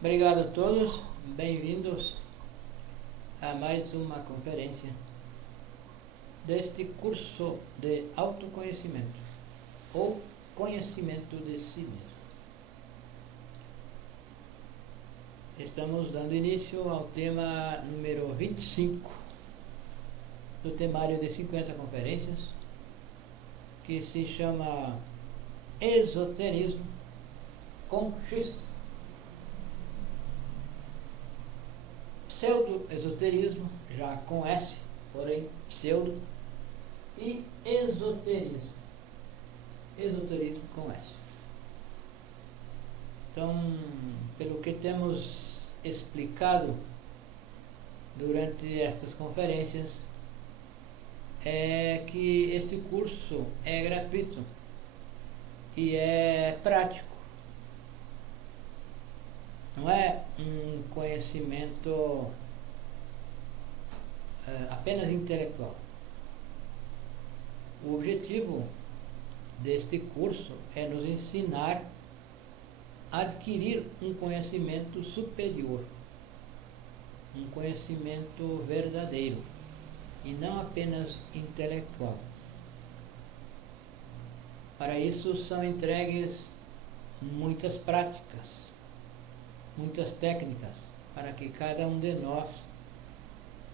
Obrigado a todos, bem-vindos a mais uma conferência deste curso de autoconhecimento ou conhecimento de si mesmo. Estamos dando início ao tema número 25 do temário de 50 conferências, que se chama Esoterismo com X. Pseudo-esoterismo, já com S, porém pseudo, e esoterismo, esoterismo com S. Então, pelo que temos explicado durante estas conferências, é que este curso é gratuito e é prático. Não é um conhecimento apenas intelectual. O objetivo deste curso é nos ensinar a adquirir um conhecimento superior, um conhecimento verdadeiro e não apenas intelectual. Para isso são entregues muitas práticas, muitas técnicas, para que cada um de nós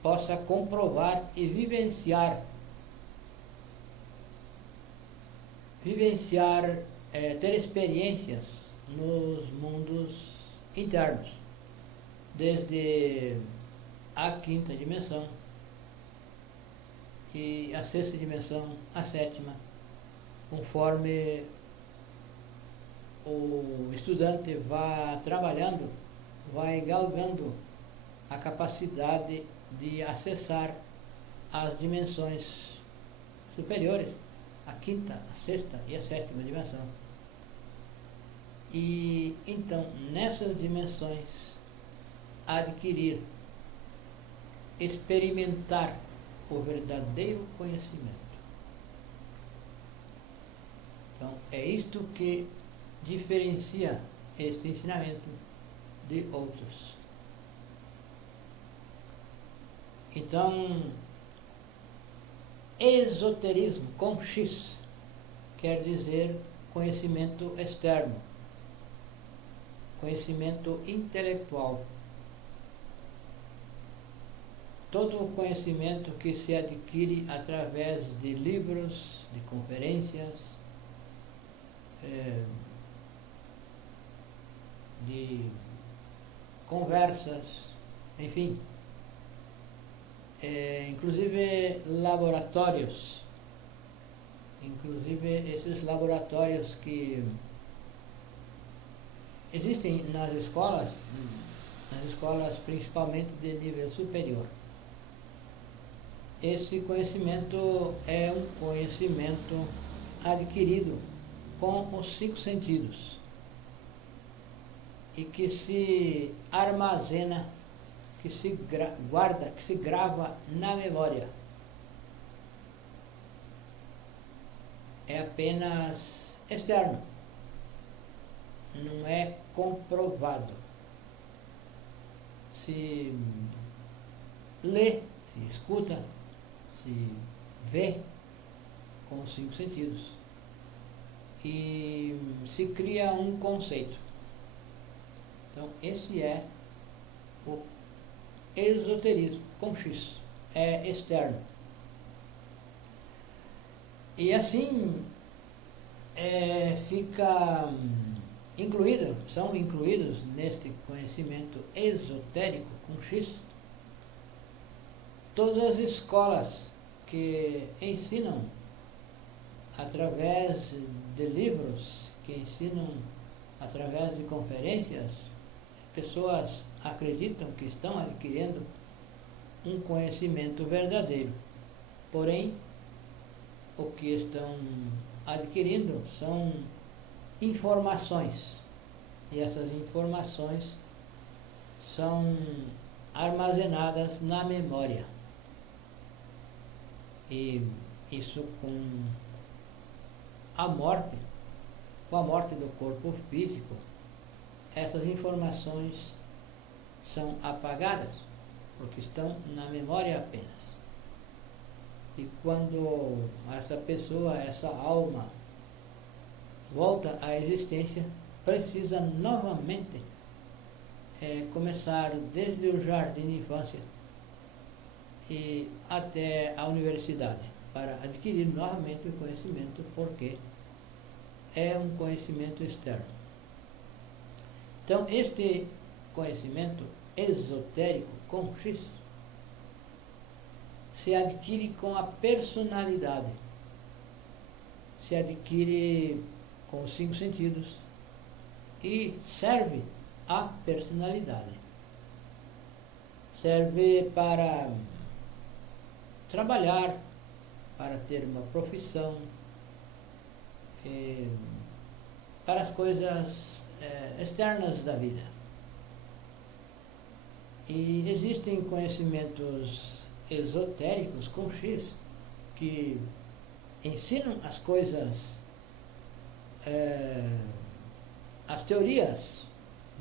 possa comprovar e vivenciar, ter experiências nos mundos internos, desde a quinta dimensão e a sexta dimensão, a sétima, conforme o estudante vai trabalhando, vai galgando a capacidade de acessar as dimensões superiores, a quinta, a sexta e a sétima dimensão. E então, nessas dimensões, adquirir, experimentar o verdadeiro conhecimento. Então, é isto que diferencia este ensinamento de outros. Então, esoterismo com X quer dizer conhecimento externo, conhecimento intelectual. Todo o conhecimento que se adquire através de livros, de conferências, de conversas, enfim, inclusive laboratórios, esses laboratórios que existem nas escolas principalmente de nível superior. Esse conhecimento é um conhecimento adquirido com os 5 sentidos e que se armazena, que se guarda, que se grava na memória. É apenas externo, não é comprovado. Se lê, se escuta, se vê com os 5 sentidos e se cria um conceito. Então, esse é o esoterismo com X, é externo. E assim são incluídos neste conhecimento esotérico com X todas as escolas que ensinam através de livros, que ensinam através de conferências. Pessoas acreditam que estão adquirindo um conhecimento verdadeiro, porém o que estão adquirindo são informações, e essas informações são armazenadas na memória. E isso com a morte do corpo físico, essas informações são apagadas, porque estão na memória apenas. E quando essa pessoa, essa alma, volta à existência, precisa novamente começar desde o jardim de infância e até a universidade, para adquirir novamente o conhecimento, porque é um conhecimento externo. Então, este conhecimento esotérico com X se adquire com a personalidade, se adquire com os 5 sentidos e serve à personalidade. Serve para trabalhar, para ter uma profissão, para as coisas externas da vida. E existem conhecimentos esotéricos com X que ensinam as coisas, as teorias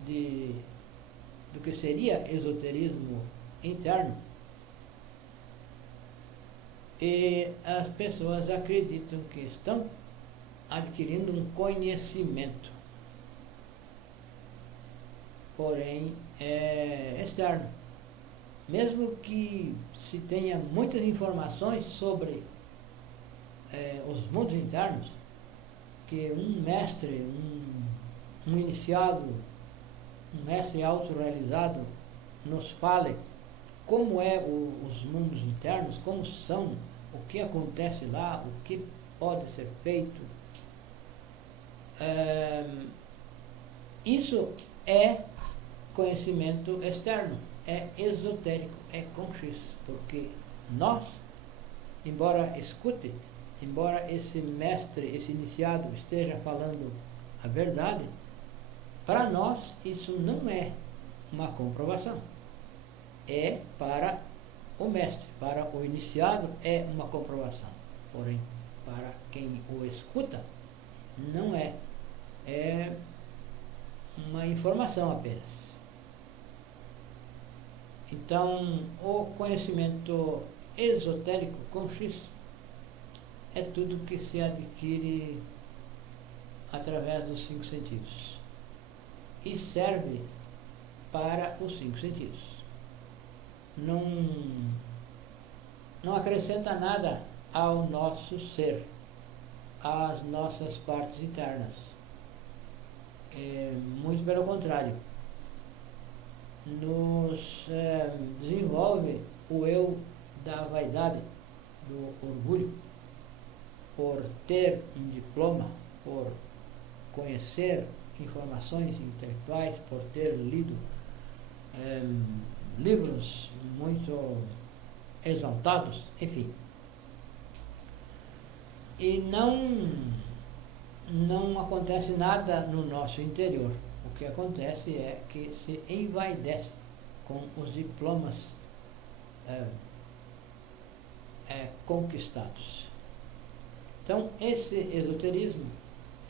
do que seria esoterismo interno, e as pessoas acreditam que estão adquirindo um conhecimento, porém é externo. Mesmo que se tenha muitas informações sobre os mundos internos, que um mestre, um iniciado, um mestre autorrealizado nos fale como os mundos internos, como são, o que acontece lá, o que pode ser feito. Isso é conhecimento externo, é esotérico, é com X, porque nós, embora escute, embora esse mestre, esse iniciado esteja falando a verdade, para nós isso não é uma comprovação. É para o mestre, para o iniciado é uma comprovação. Porém, para quem o escuta, não é. É uma informação apenas. Então, o conhecimento esotérico com X é tudo que se adquire através dos 5 sentidos e serve para os 5 sentidos. Não acrescenta nada ao nosso ser, às nossas partes internas. Muito pelo contrário, nos desenvolve o eu da vaidade, do orgulho, por ter um diploma, por conhecer informações intelectuais, por ter lido livros muito exaltados, enfim. E não acontece nada no nosso interior. O que acontece é que se envaidece com os diplomas conquistados. Então, esse esoterismo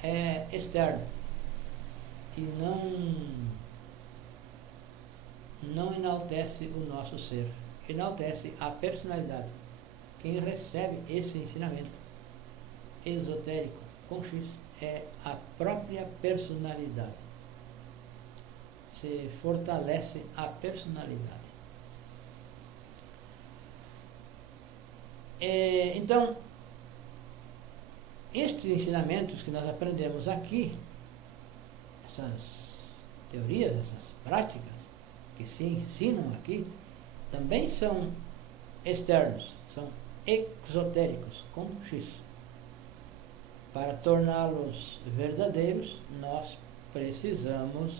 é externo e não enaltece o nosso ser, enaltece a personalidade. Quem recebe esse ensinamento esotérico com X é a própria personalidade. Se fortalece a personalidade. Então, estes ensinamentos que nós aprendemos aqui, essas teorias, essas práticas que se ensinam aqui, também são externos, são exotéricos, com X. Para torná-los verdadeiros, nós precisamos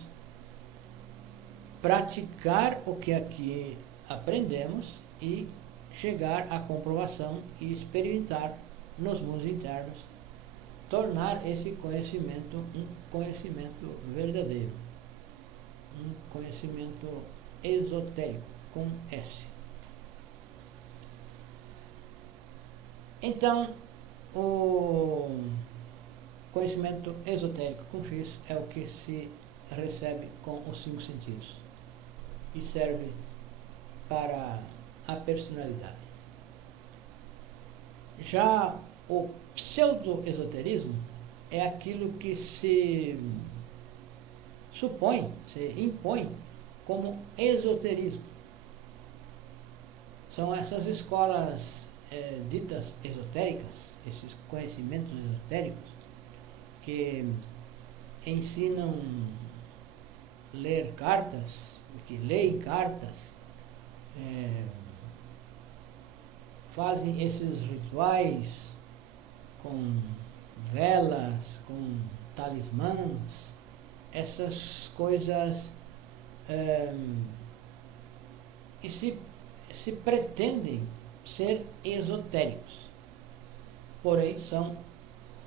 praticar o que aqui aprendemos e chegar à comprovação e experimentar nos mundos internos, tornar esse conhecimento um conhecimento verdadeiro, um conhecimento esotérico, com S. Então, o conhecimento esotérico com X é o que se recebe com os 5 sentidos e serve para a personalidade. Já o pseudo-esoterismo é aquilo que se supõe, se impõe como esoterismo. São essas escolas ditas esotéricas, esses conhecimentos esotéricos, que ensinam ler cartas, que leem cartas, fazem esses rituais com velas, com talismãs, essas coisas, e se pretendem ser esotéricos, porém são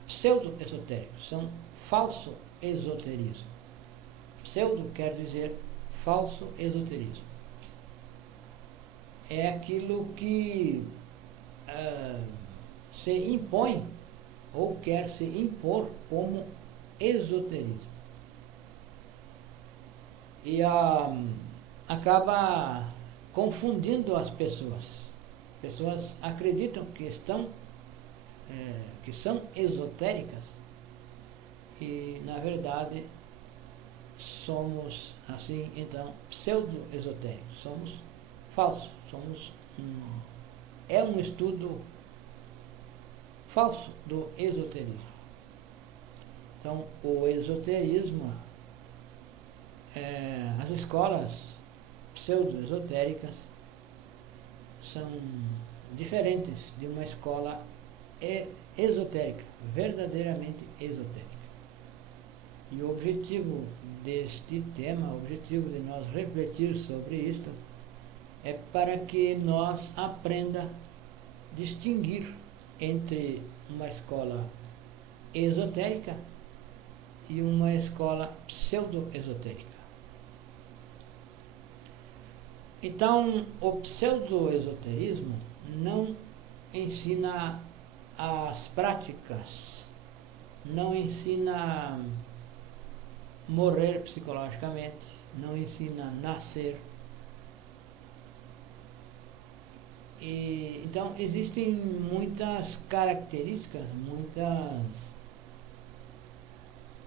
pseudo-esotéricos, são falso esoterismo. Pseudo quer dizer falso esoterismo. É aquilo que se impõe ou quer se impor como esoterismo. E acaba confundindo as pessoas. Pessoas acreditam que são esotéricas e, na verdade, somos, assim, então, pseudo-esotéricos. Somos falsos. É um estudo falso do esoterismo. Então, o esoterismo, as escolas pseudo-esotéricas são diferentes de uma escola esotérica, verdadeiramente esotérica. E o objetivo deste tema, o objetivo de nós refletir sobre isto, é para que nós aprenda a distinguir entre uma escola esotérica e uma escola pseudo-esotérica. Então, o pseudo-esoterismo não ensina as práticas, não ensina morrer psicologicamente, não ensina nascer. Então, existem muitas características, muitas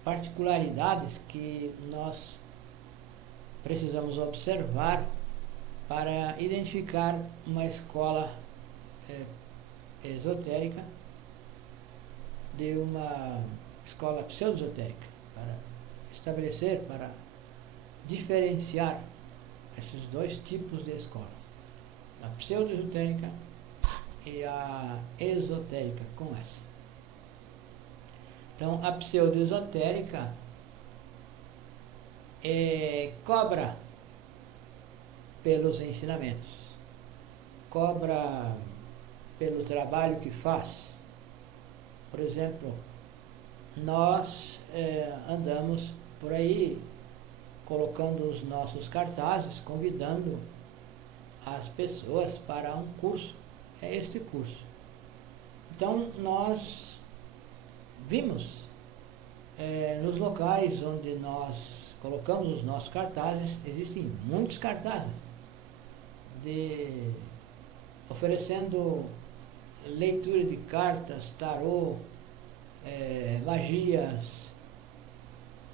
particularidades que nós precisamos observar para identificar uma escola esotérica de uma escola pseudo-esotérica, para estabelecer, para diferenciar esses dois tipos de escolas, a pseudo-esotérica e a esotérica com S. Então, a pseudo-esotérica cobra pelos ensinamentos, cobra pelo trabalho que faz. Por exemplo, nós andamos por aí colocando os nossos cartazes, convidando as pessoas para um curso. É este curso. Então, nós vimos nos locais onde nós colocamos os nossos cartazes, existem muitos cartazes oferecendo leitura de cartas, tarô, magias,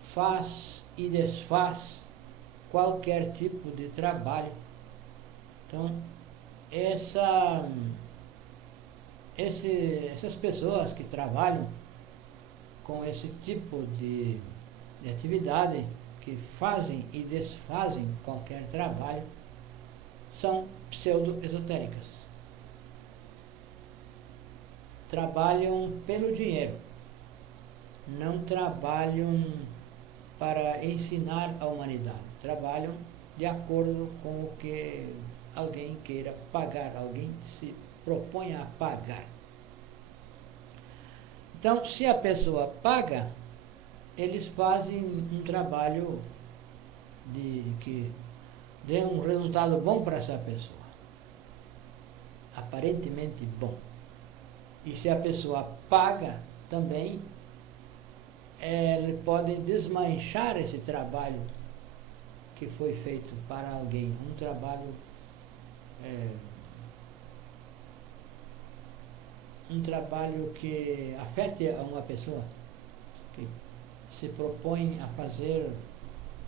faz e desfaz qualquer tipo de trabalho. Então, essas pessoas que trabalham com esse tipo de atividade, que fazem e desfazem qualquer trabalho, são pseudo-esotéricas. Trabalham pelo dinheiro, não trabalham para ensinar a humanidade, trabalham de acordo com o que alguém queira pagar, alguém se propõe a pagar. Então, se a pessoa paga, eles fazem um trabalho que dê um resultado bom para essa pessoa, aparentemente bom. E se a pessoa paga também, ele pode desmanchar esse trabalho que foi feito para alguém, um trabalho que afete a uma pessoa, que se propõe a fazer,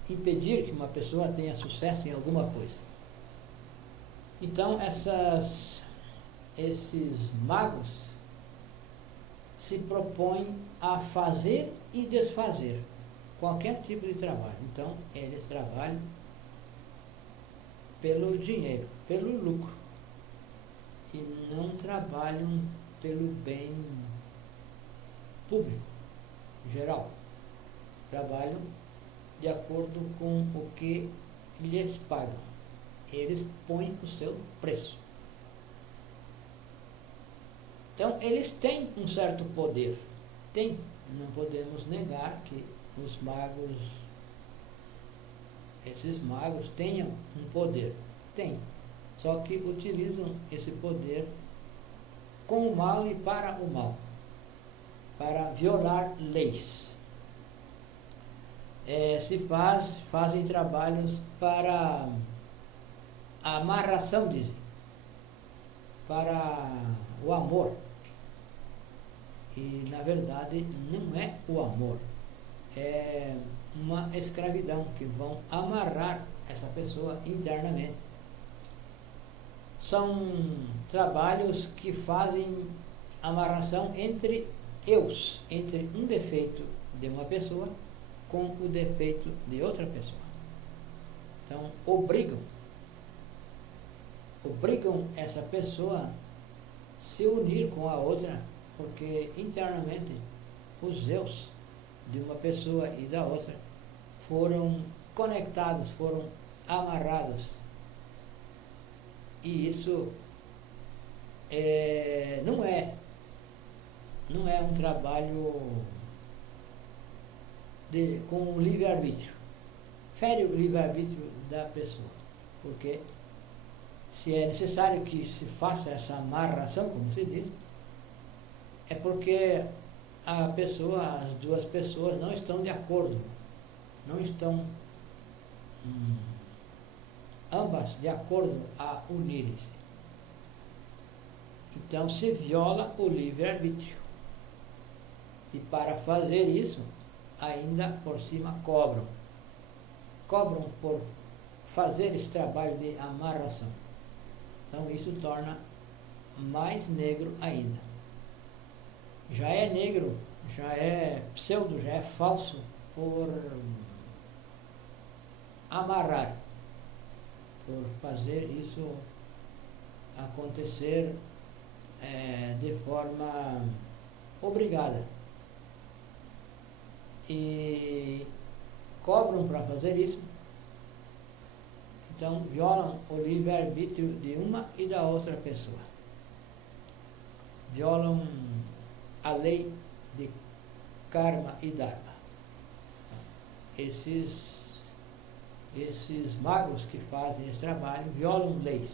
impedir que uma pessoa tenha sucesso em alguma coisa. Então, esses magos se propõem a fazer e desfazer qualquer tipo de trabalho. Então, eles trabalham pelo dinheiro, pelo lucro, e não trabalham pelo bem público, geral. Trabalham de acordo com o que lhes pagam. Eles põem o seu preço. Então, eles têm um certo poder. Tem, não podemos negar que os magos, esses magos tenham um poder. Tem. Só que utilizam esse poder com o mal e para o mal. Para violar leis. Fazem trabalhos para a amarração, dizem, para o amor. E, na verdade, não é o amor, é uma escravidão, que vão amarrar essa pessoa internamente. São trabalhos que fazem amarração entre eus, entre um defeito de uma pessoa com o defeito de outra pessoa. Então, obrigam essa pessoa a se unir com a outra, porque internamente os eus de uma pessoa e da outra foram conectados, foram amarrados. E isso não é um trabalho com livre-arbítrio. Fere o livre-arbítrio da pessoa, porque se é necessário que se faça essa amarração, como se diz, é porque as duas pessoas não estão de acordo, não estão ambas de acordo a unirem-se. Então se viola o livre-arbítrio. E para fazer isso, ainda por cima cobram por fazer esse trabalho de amarração. Então isso torna mais negro ainda. Já é negro, já é pseudo, já é falso por amarrar, por fazer isso acontecer de forma obrigada. E cobram para fazer isso. Então violam o livre-arbítrio de uma e da outra pessoa. Violam a lei de karma e dharma. Esses magos que fazem esse trabalho violam leis.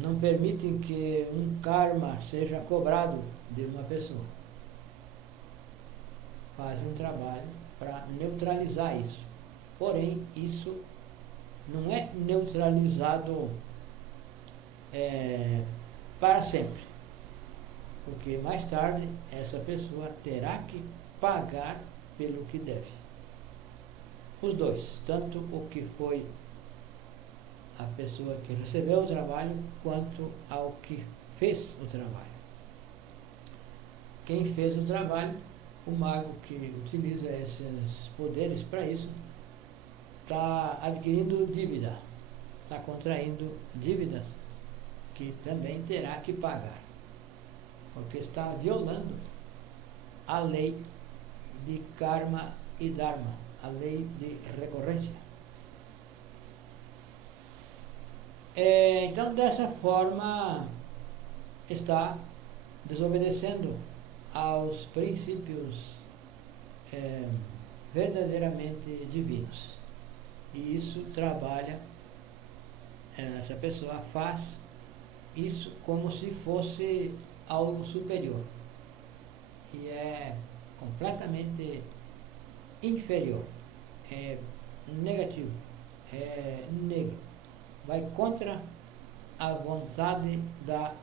Não permitem que um karma seja cobrado de uma pessoa. Fazem um trabalho para neutralizar isso. Porém, isso não é neutralizado para sempre. Porque mais tarde essa pessoa terá que pagar pelo que deve. Os dois, tanto o que foi a pessoa que recebeu o trabalho, quanto ao que fez o trabalho. Quem fez o trabalho, o mago que utiliza esses poderes para isso, está adquirindo dívida, está contraindo dívidas que também terá que pagar, porque está violando a lei de karma e dharma, a lei de recorrência. Então, dessa forma, está desobedecendo aos princípios verdadeiramente divinos. E isso trabalha, essa pessoa faz isso como se fosse algo superior. e é completamente inferior, é negativo, é negro, vai contra a vontade da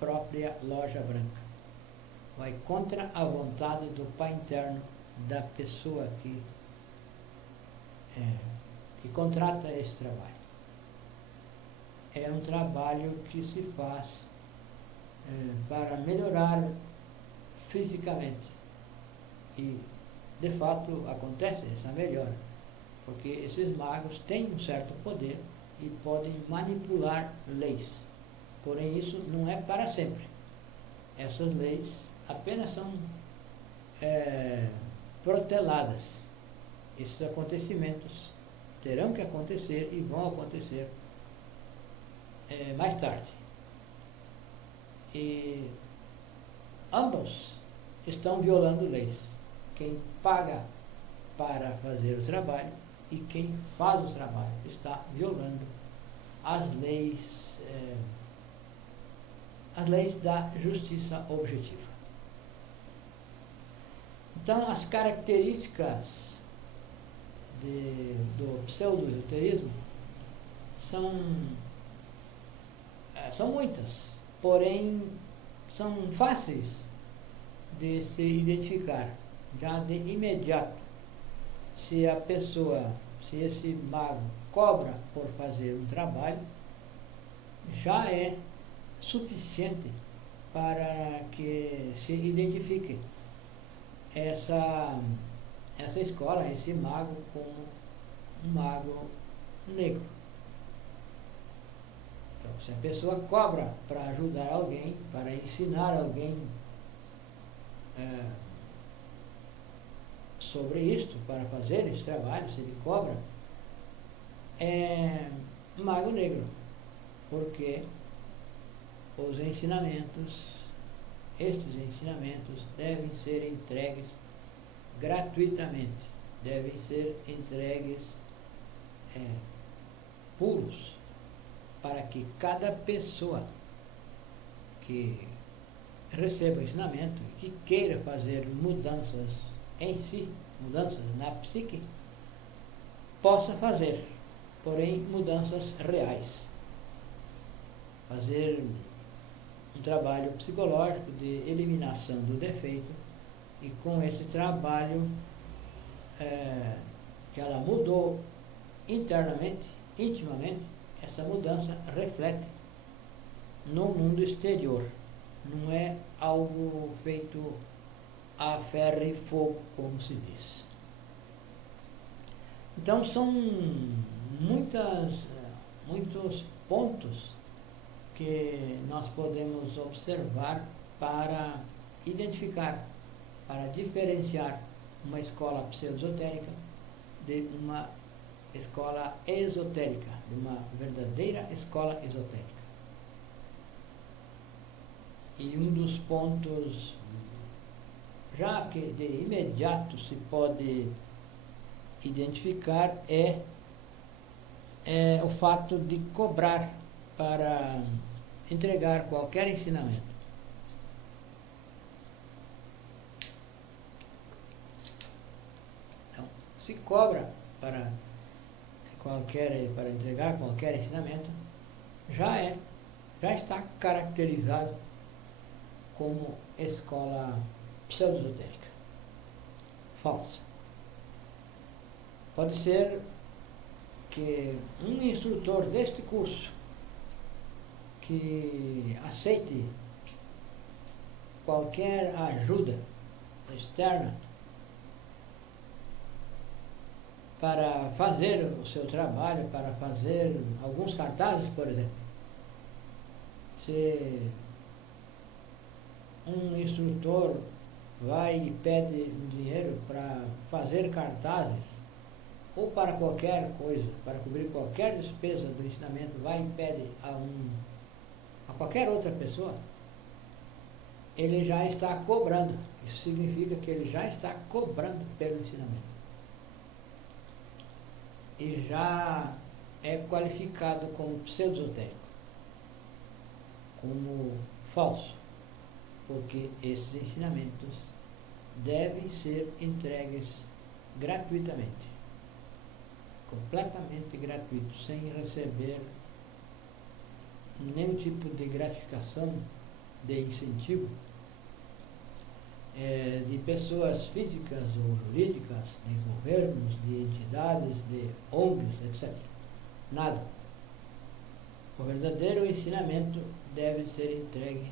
própria loja branca, vai contra a vontade do Pai interno da pessoa que contrata esse trabalho. É um trabalho que se faz para melhorar fisicamente. E, de fato, acontece essa melhora, porque esses magos têm um certo poder e podem manipular leis. Porém, isso não é para sempre. Essas leis apenas são proteladas. Esses acontecimentos terão que acontecer e vão acontecer mais tarde. E ambos estão violando leis. Quem paga para fazer o trabalho e quem faz o trabalho está violando as leis da justiça objetiva. Então, as características do pseudo-esoterismo são muitas, porém são fáceis de se identificar já de imediato. Se esse mago cobra por fazer um trabalho, já é suficiente para que se identifique essa escola, esse mago, como um mago negro. Então, se a pessoa cobra para ajudar alguém, para ensinar alguém sobre isto, para fazer esse trabalho, se ele cobra, é mago negro, porque estes ensinamentos devem ser entregues gratuitamente, devem ser entregues puros, para que cada pessoa que receba o ensinamento e que queira fazer mudanças em si, mudanças na psique, possa fazer, porém mudanças reais. Fazer um trabalho psicológico de eliminação do defeito, e com esse trabalho que ela mudou internamente, intimamente, essa mudança reflete no mundo exterior. Não é algo feito a ferro e fogo, como se diz. Então são muitos pontos que nós podemos observar para identificar, para diferenciar uma escola pseudo-esotérica de uma escola esotérica, de uma verdadeira escola esotérica. E um dos pontos, já que de imediato se pode identificar, é o fato de cobrar para entregar qualquer ensinamento. Então, se cobra para entregar qualquer ensinamento, já está caracterizado como escola pseudo-esotérica, falsa. Pode ser que um instrutor deste curso que aceite qualquer ajuda externa para fazer o seu trabalho, para fazer alguns cartazes, por exemplo. Se um instrutor vai e pede um dinheiro para fazer cartazes, ou para qualquer coisa, para cobrir qualquer despesa do ensinamento, vai e pede a qualquer outra pessoa, ele já está cobrando. Isso significa que ele já está cobrando pelo ensinamento. E já é qualificado como pseudo-esotérico, como falso, porque esses ensinamentos devem ser entregues gratuitamente, completamente gratuito, sem receber nenhum tipo de gratificação, de incentivo, de pessoas físicas ou jurídicas, de governos, de entidades, de ONGs, etc. Nada. O verdadeiro ensinamento deve ser entregue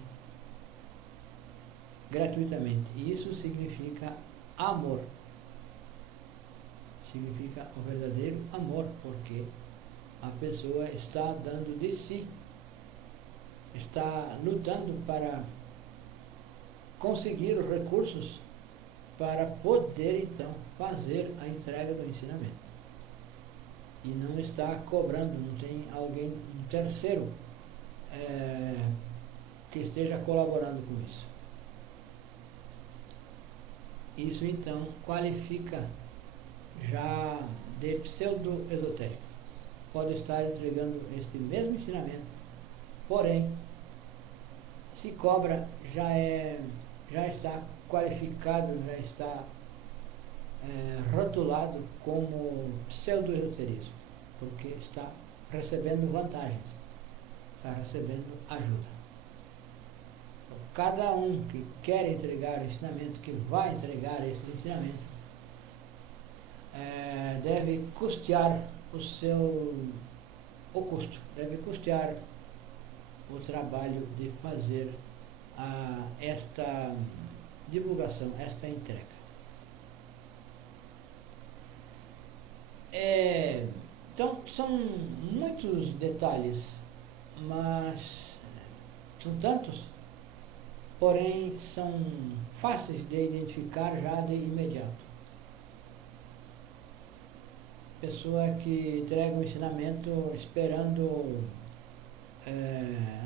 gratuitamente. E isso significa amor. Significa o verdadeiro amor, porque a pessoa está dando de si, está lutando para conseguir os recursos para poder, então, fazer a entrega do ensinamento. E não está cobrando, não tem alguém, um terceiro, que esteja colaborando com isso. Isso, então, qualifica já de pseudo-esotérico. Pode estar entregando este mesmo ensinamento, porém, se cobra, já está qualificado, já está rotulado como pseudo-esoterismo, porque está recebendo vantagens, está recebendo ajuda. Cada um que quer entregar o ensinamento, que vai entregar esse ensinamento, deve custear o custo, deve custear o trabalho de fazer esta divulgação, esta entrega. Então, são muitos detalhes, mas são tantos, porém são fáceis de identificar já de imediato. Pessoa que entrega um ensinamento esperando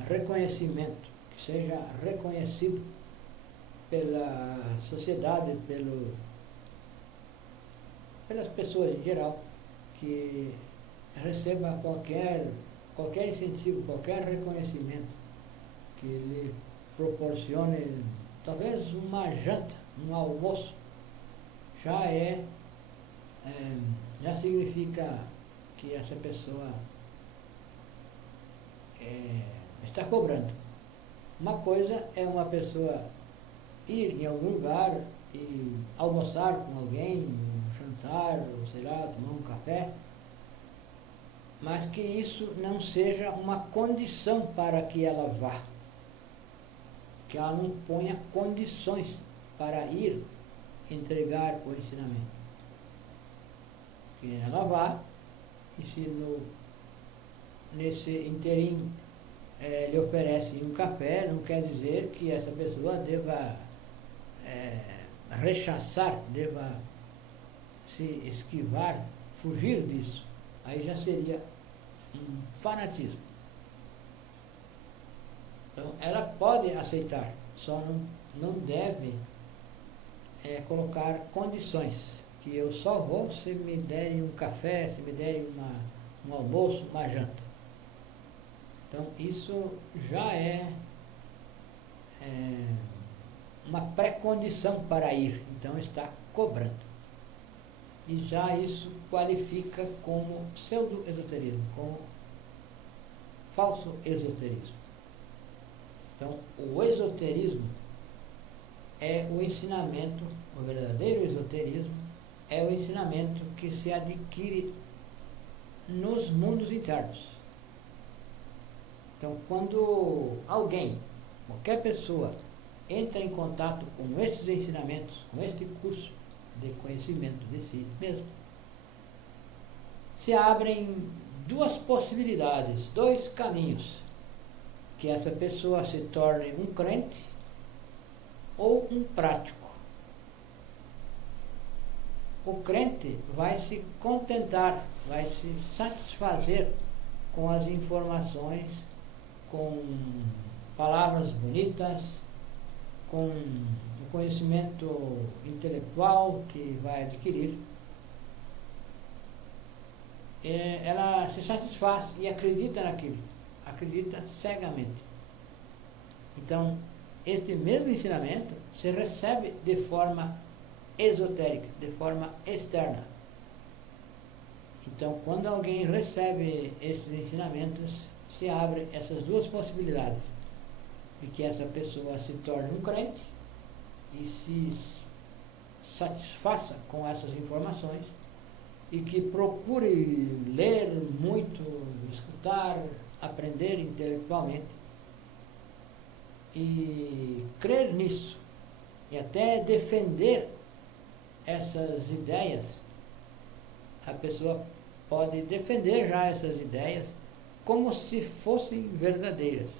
reconhecimento, que seja reconhecido pela sociedade, pelas pessoas em geral, que receba qualquer incentivo, qualquer reconhecimento que lhe proporcione talvez uma janta, um almoço, já significa que essa pessoa está cobrando. Uma coisa é uma pessoa ir em algum lugar e almoçar com alguém, jantar, ou sei lá, tomar um café, mas que isso não seja uma condição para que ela vá, que ela não ponha condições para ir entregar o ensinamento. Que ela vá, e se nesse inteirinho lhe oferece um café, não quer dizer que essa pessoa deva rechaçar, deva se esquivar, fugir disso. Aí já seria um fanatismo. Então, ela pode aceitar, só não deve colocar condições, que eu só vou se me derem um café, se me derem um almoço, uma janta. Então, isso já é uma pré-condição para ir, então está cobrando. E já isso qualifica como pseudo-esoterismo, como falso esoterismo. Então, o esoterismo é o ensinamento, o verdadeiro esoterismo é o ensinamento que se adquire nos mundos internos. Então, quando alguém, qualquer pessoa, entra em contato com estes ensinamentos, com este curso de conhecimento de si mesmo, se abrem duas possibilidades, dois caminhos: que essa pessoa se torne um crente ou um prático. O crente vai se contentar, vai se satisfazer com as informações, com palavras bonitas, com o conhecimento intelectual que vai adquirir. Ela se satisfaz e acredita naquilo, acredita cegamente. Então, este mesmo ensinamento se recebe de forma esotérica, de forma externa. Então, quando alguém recebe esses ensinamentos, se abre essas duas possibilidades, de que essa pessoa se torne um crente e se satisfaça com essas informações e que procure ler muito, escutar, aprender intelectualmente e crer nisso e até defender essas ideias. A pessoa pode defender já essas ideias como se fossem verdadeiras.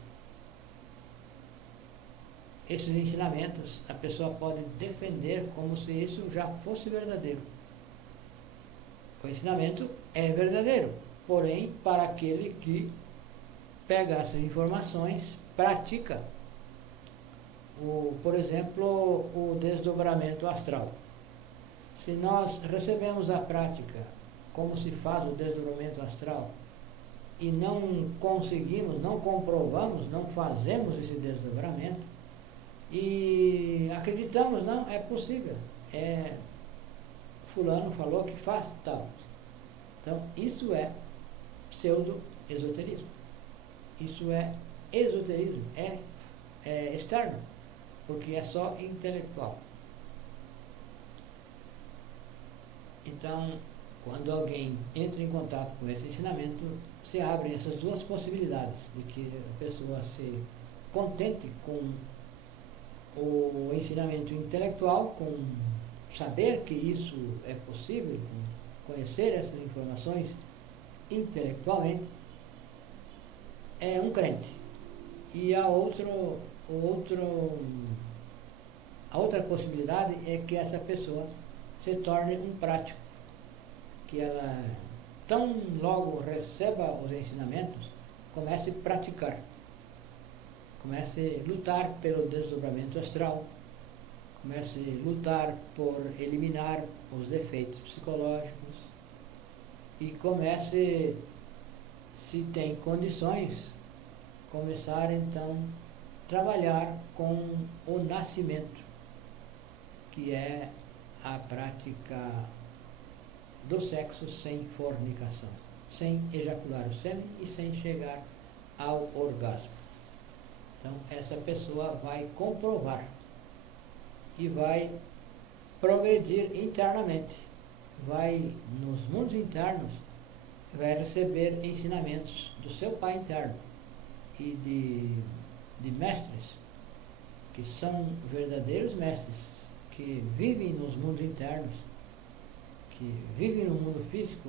Esses ensinamentos a pessoa pode defender como se isso já fosse verdadeiro. O ensinamento é verdadeiro, porém, para aquele que pega essas informações, pratica, por exemplo, o desdobramento astral. Se nós recebemos a prática como se faz o desdobramento astral e não conseguimos, não comprovamos, não fazemos esse desdobramento e acreditamos, não, é possível, fulano falou que faz tal. Então, isso é pseudo-esoterismo. Isso é esoterismo, é externo, porque é só intelectual. Então, quando alguém entra em contato com esse ensinamento, se abrem essas duas possibilidades, de que a pessoa se contente com o ensinamento intelectual, com saber que isso é possível, com conhecer essas informações intelectualmente, é um crente. E a outra possibilidade é que essa pessoa se torne um prático, que ela, tão logo receba os ensinamentos, comece a praticar, comece a lutar pelo desdobramento astral, comece a lutar por eliminar os defeitos psicológicos e comece, se tem condições, começar então a trabalhar com o nascimento, que é a prática do sexo sem fornicação, sem ejacular o sêmen e sem chegar ao orgasmo. Então, essa pessoa vai comprovar e vai progredir internamente, vai nos mundos internos, vai receber ensinamentos do seu pai interno e de mestres, que são verdadeiros mestres, que vivem nos mundos internos, que vivem no mundo físico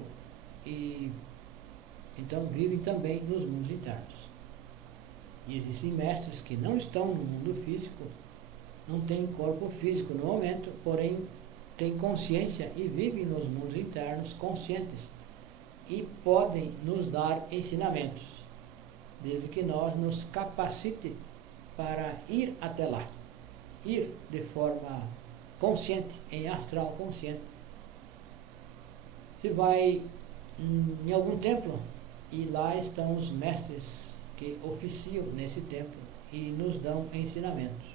e então vivem também nos mundos internos. E existem mestres que não estão no mundo físico, não têm corpo físico no momento, porém têm consciência e vivem nos mundos internos conscientes e podem nos dar ensinamentos, desde que nós nos capacite para ir até lá, ir de forma consciente, em astral consciente. Se vai em algum templo e lá estão os mestres que oficiam nesse templo e nos dão ensinamentos.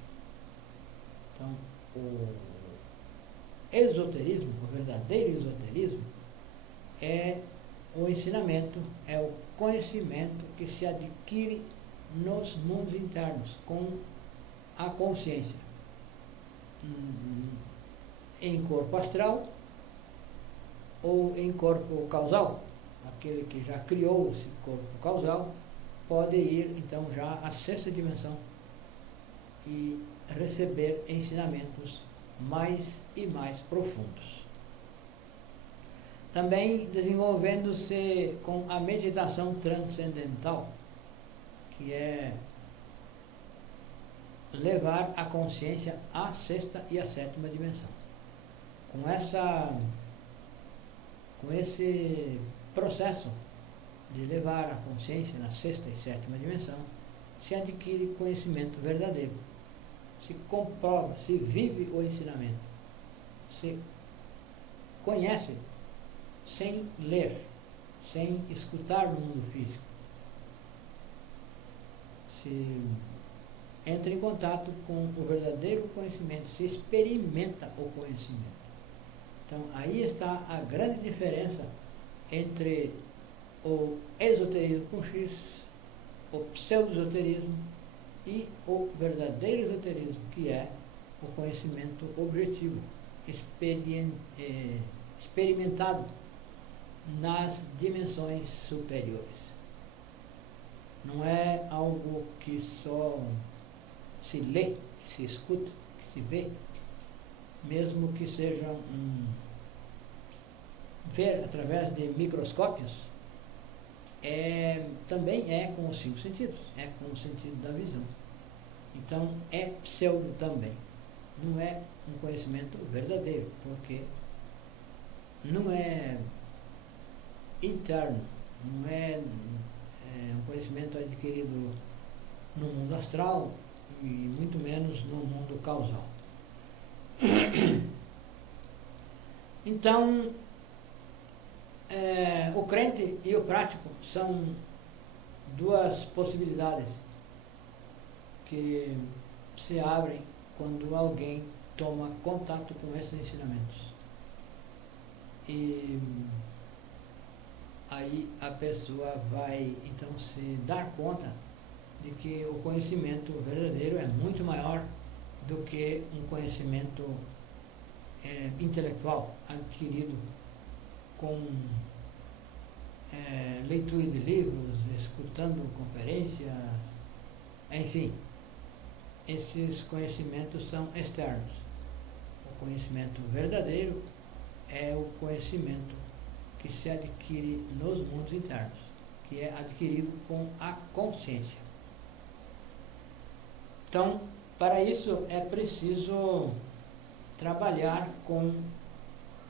Então, o esoterismo, o verdadeiro esoterismo, é o ensinamento, é o conhecimento que se adquire nos mundos internos, com a consciência, em corpo astral ou em corpo causal. Aquele que já criou esse corpo causal pode ir então já à sexta dimensão e receber ensinamentos mais e mais profundos. Também desenvolvendo-se com a meditação transcendental, que é levar a consciência à sexta e à sétima dimensão. Com esse processo de levar a consciência na sexta e sétima dimensão, se adquire conhecimento verdadeiro, se comprova, se vive o ensinamento, se conhece sem ler, sem escutar no mundo físico, se entra em contato com o verdadeiro conhecimento, se experimenta o conhecimento. Então, aí está a grande diferença entre o esoterismo com X, o pseudo-esoterismo e o verdadeiro esoterismo, que é o conhecimento objetivo, experimentado nas dimensões superiores. Não é algo que só se lê, que se escuta, que se vê, mesmo que seja ver através de microscópios, também é com os 5 sentidos, é com o sentido da visão. Então é pseudo também, não é um conhecimento verdadeiro, porque não é interno, não é um conhecimento adquirido no mundo astral e muito menos no mundo causal. Então, o crente e o prático são duas possibilidades que se abrem quando alguém toma contato com esses ensinamentos. E aí a pessoa vai então se dar conta de que o conhecimento verdadeiro é muito maior do que um conhecimento intelectual adquirido com leitura de livros, escutando conferências, enfim. Esses conhecimentos são externos. O conhecimento verdadeiro é o conhecimento que se adquire nos mundos internos, que é adquirido com a consciência. Então, para isso é preciso trabalhar com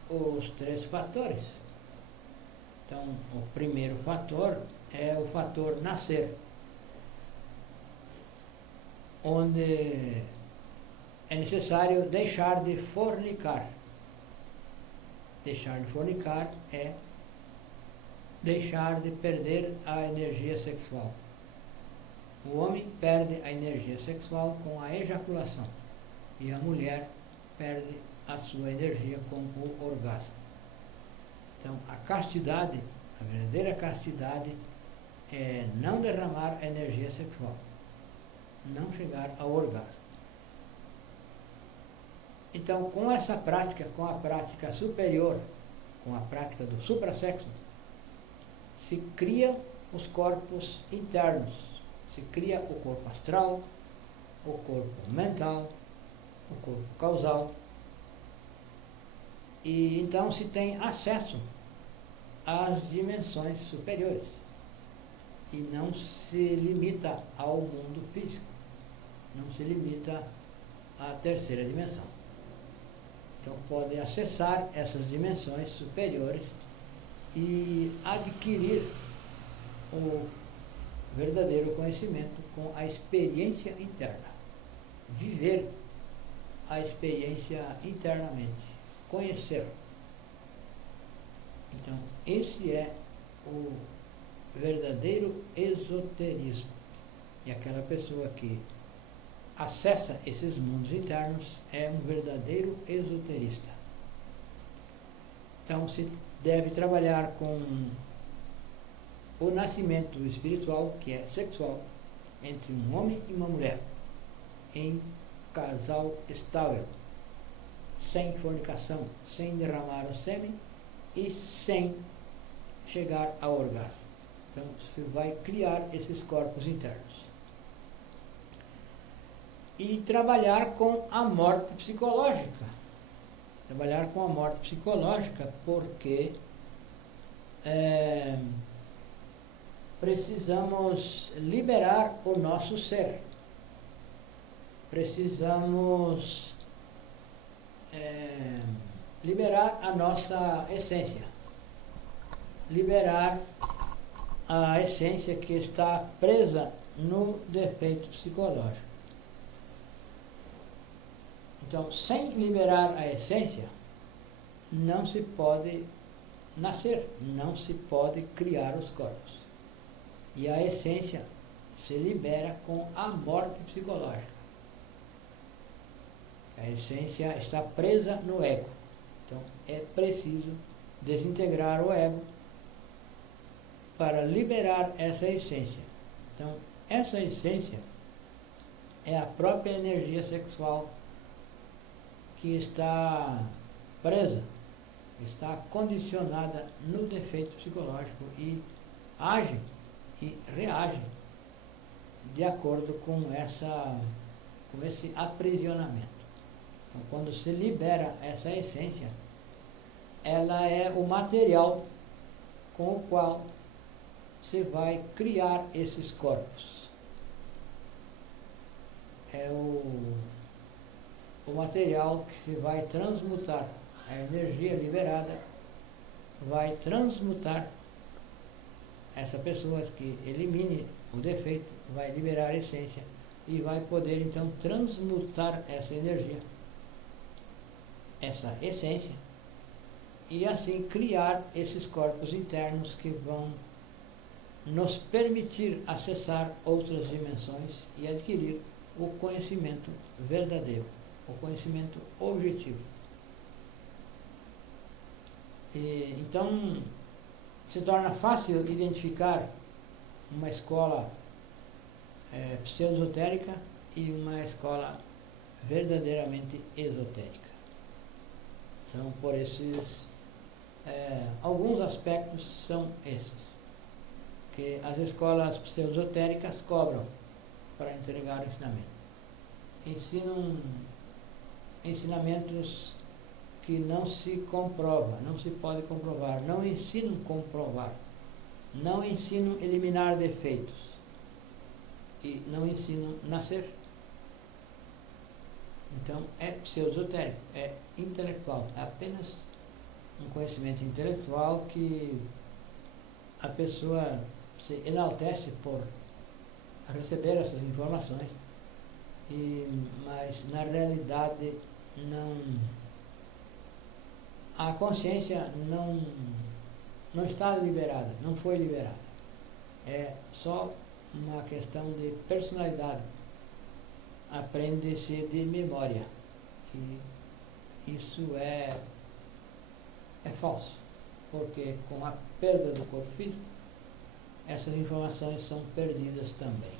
os 3 fatores. Então, o primeiro fator é o fator nascer, onde é necessário deixar de fornicar. Deixar de fornicar é deixar de perder a energia sexual. O homem perde a energia sexual com a ejaculação e a mulher perde a sua energia com o orgasmo. Então, a castidade, a verdadeira castidade, é não derramar a energia sexual, não chegar ao orgasmo. Então, com essa prática, com a prática superior, com a prática do suprassexo, se criam os corpos internos, se cria o corpo astral, o corpo mental, o corpo causal, e então se tem acesso às dimensões superiores e não se limita ao mundo físico, não se limita à terceira dimensão. Então pode acessar essas dimensões superiores e adquirir o verdadeiro conhecimento com a experiência interna, viver a experiência internamente, conhecer. Então, esse é o verdadeiro esoterismo. E aquela pessoa que acessa esses mundos internos é um verdadeiro esoterista. Então, se deve trabalhar com o nascimento espiritual, que é sexual, entre um homem e uma mulher, em casal estável, sem fornicação, sem derramar o sêmen e sem chegar ao orgasmo. Então, você vai criar esses corpos internos. E trabalhar com a morte psicológica. Trabalhar com a morte psicológica porque precisamos liberar o nosso ser. Precisamos liberar a nossa essência. Liberar a essência que está presa no defeito psicológico. Então, sem liberar a essência, não se pode nascer, não se pode criar os corpos. E a essência se libera com a morte psicológica. A essência está presa no ego. Então é preciso desintegrar o ego para liberar essa essência. Então, essa essência é a própria energia sexual que está presa, está condicionada no defeito psicológico e age e reage de acordo com esse aprisionamento. Então, quando se libera essa essência, ela é o material com o qual se vai criar esses corpos. É o material que se vai transmutar. A energia liberada vai transmutar essa pessoa que elimine o defeito, vai liberar a essência e vai poder então transmutar essa energia, essa essência, e assim criar esses corpos internos que vão nos permitir acessar outras dimensões e adquirir o conhecimento verdadeiro, o conhecimento objetivo. Então, se torna fácil identificar uma escola pseudo-esotérica e uma escola verdadeiramente esotérica. São por esses, alguns aspectos são esses, que as escolas pseudo-esotéricas cobram para entregar o ensinamento. Ensinam ensinamentos que não se comprova, não se pode comprovar, não ensinam comprovar, não ensinam eliminar defeitos e não ensinam nascer. Então é pseudo-esotérico, é intelectual, é apenas um conhecimento intelectual que a pessoa se enaltece por receber essas informações, mas na realidade a consciência não está liberada, não foi liberada. É só uma questão de personalidade. Aprende-se de memória. E isso é falso, porque com a perda do corpo físico, essas informações são perdidas também.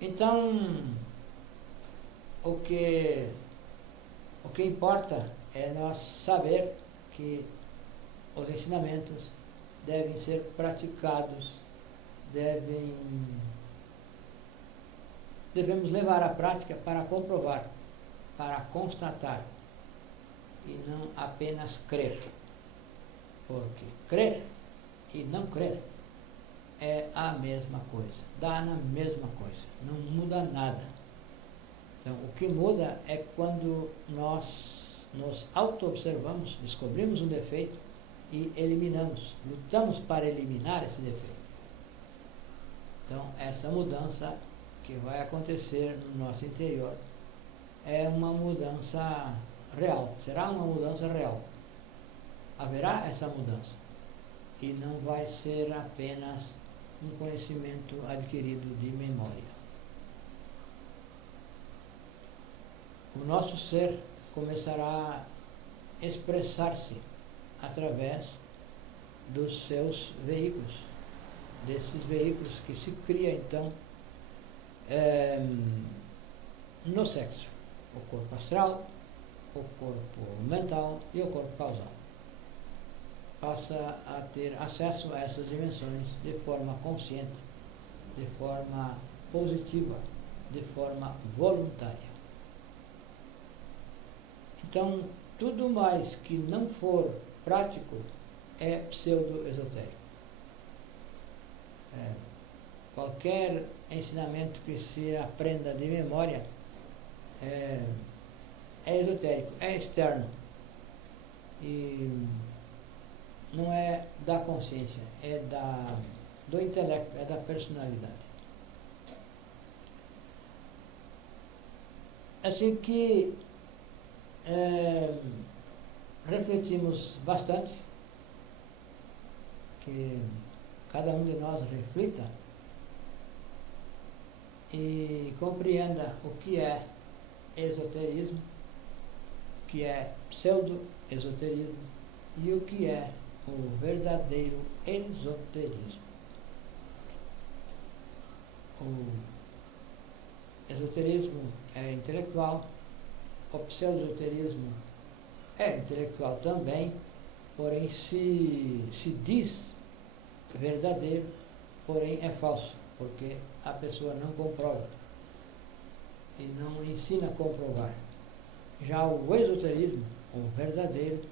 Então, o que importa é nós saber que os ensinamentos devem ser praticados, devemos levar à prática para comprovar, para constatar, e não apenas crer. Porque crer e não crer é a mesma coisa, dá na mesma coisa, não muda nada. Então, o que muda é quando nós nos auto-observamos, descobrimos um defeito e eliminamos, lutamos para eliminar esse defeito. Então, essa mudança que vai acontecer no nosso interior é uma mudança real, será uma mudança real. Haverá essa mudança e não vai ser apenas um conhecimento adquirido de memória. O nosso ser começará a expressar-se através dos seus veículos, desses veículos que se cria então no sexo, o corpo astral, o corpo mental e o corpo causal. Passa a ter acesso a essas dimensões de forma consciente, de forma positiva, de forma voluntária. Então, tudo mais que não for prático é pseudo-esotérico. Qualquer ensinamento que se aprenda de memória é esotérico, é externo. E não é da consciência, é do intelecto, é da personalidade. Assim que refletimos bastante, que cada um de nós reflita e compreenda o que é esoterismo, o que é pseudo-esoterismo e o que é o verdadeiro esoterismo. O esoterismo é intelectual, o pseudo-esoterismo é intelectual também, porém se diz verdadeiro, porém é falso, porque a pessoa não comprova e não ensina a comprovar. Já o esoterismo, o verdadeiro,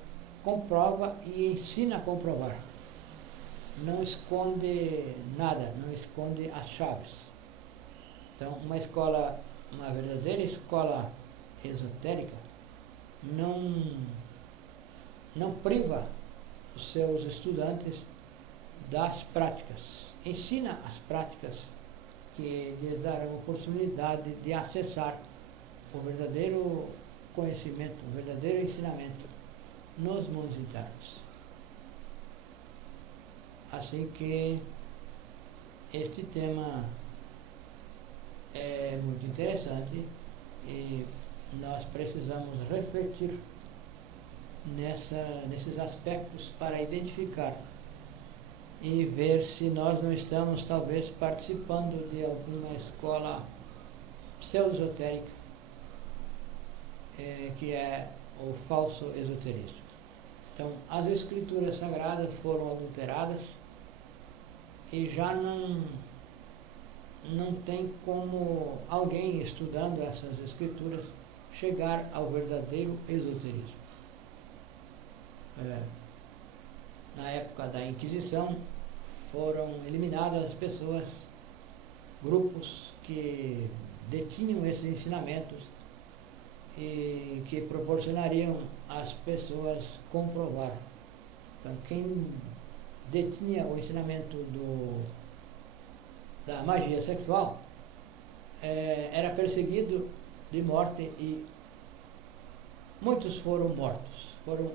comprova e ensina a comprovar. Não esconde nada, não esconde as chaves. Então, uma verdadeira escola esotérica não priva os seus estudantes das práticas. Ensina as práticas que lhes darão a oportunidade de acessar o verdadeiro conhecimento, o verdadeiro ensinamento nos mundos internos. Assim que este tema é muito interessante e nós precisamos refletir nesses aspectos para identificar e ver se nós não estamos talvez participando de alguma escola pseudo-esotérica, que é o falso esoterismo. Então, as escrituras sagradas foram adulteradas e já não tem como alguém estudando essas escrituras chegar ao verdadeiro esoterismo. Na época da Inquisição foram eliminadas as pessoas, grupos que detinham esses ensinamentos e que proporcionariam às pessoas comprovar. Então, quem detinha o ensinamento da magia sexual era perseguido de morte e muitos foram mortos, foram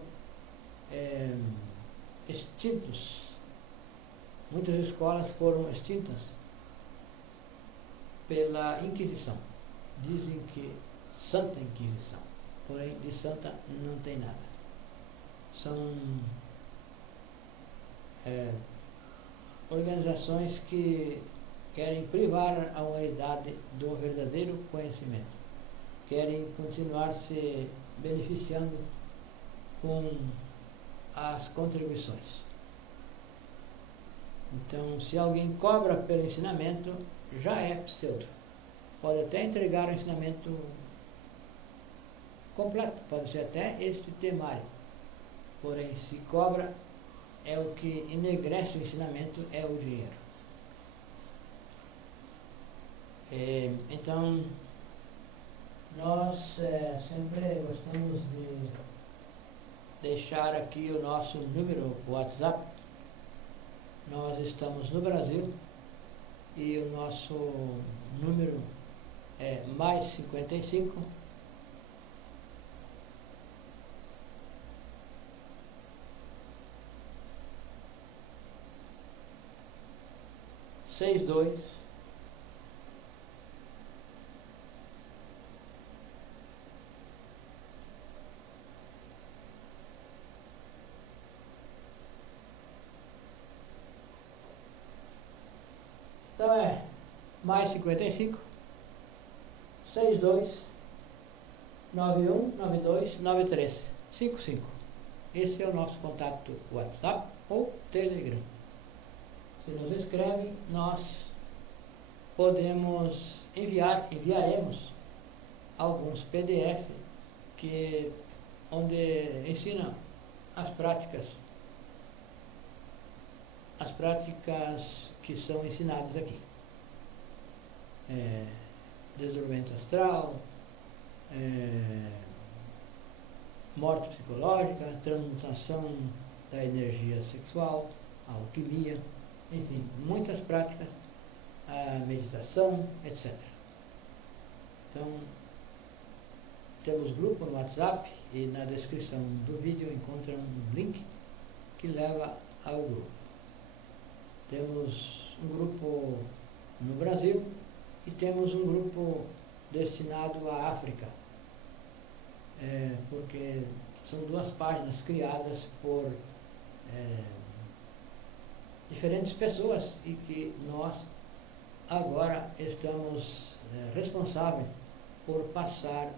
extintos. Muitas escolas foram extintas pela Inquisição. Dizem que Santa Inquisição, porém de santa não tem nada. São organizações que querem privar a humanidade do verdadeiro conhecimento, querem continuar se beneficiando com as contribuições. Então, se alguém cobra pelo ensinamento, já é pseudo. Pode até entregar o ensinamento completo, pode ser até este temário. Porém, se cobra, é o que enegrece o ensinamento, é o dinheiro. Então, nós sempre gostamos de deixar aqui o nosso número WhatsApp. Nós estamos no Brasil e o nosso número é mais 55 62 Então mais 55 62 91 92 93 55. Esse é o nosso contato WhatsApp ou Telegram. Se nos escreve, nós podemos enviaremos alguns PDF onde ensina as práticas que são ensinadas aqui. Desdobramento astral, morte psicológica, transmutação da energia sexual, alquimia, enfim, muitas práticas, a meditação, etc. Então, temos grupo no WhatsApp e na descrição do vídeo encontra um link que leva ao grupo. Temos um grupo no Brasil e temos um grupo destinado à África. porque são duas páginas criadas por diferentes pessoas e que nós agora estamos responsáveis por passar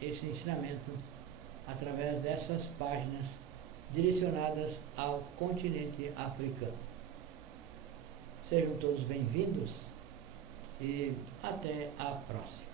esse ensinamento através dessas páginas direcionadas ao continente africano. Sejam todos bem-vindos e até a próxima.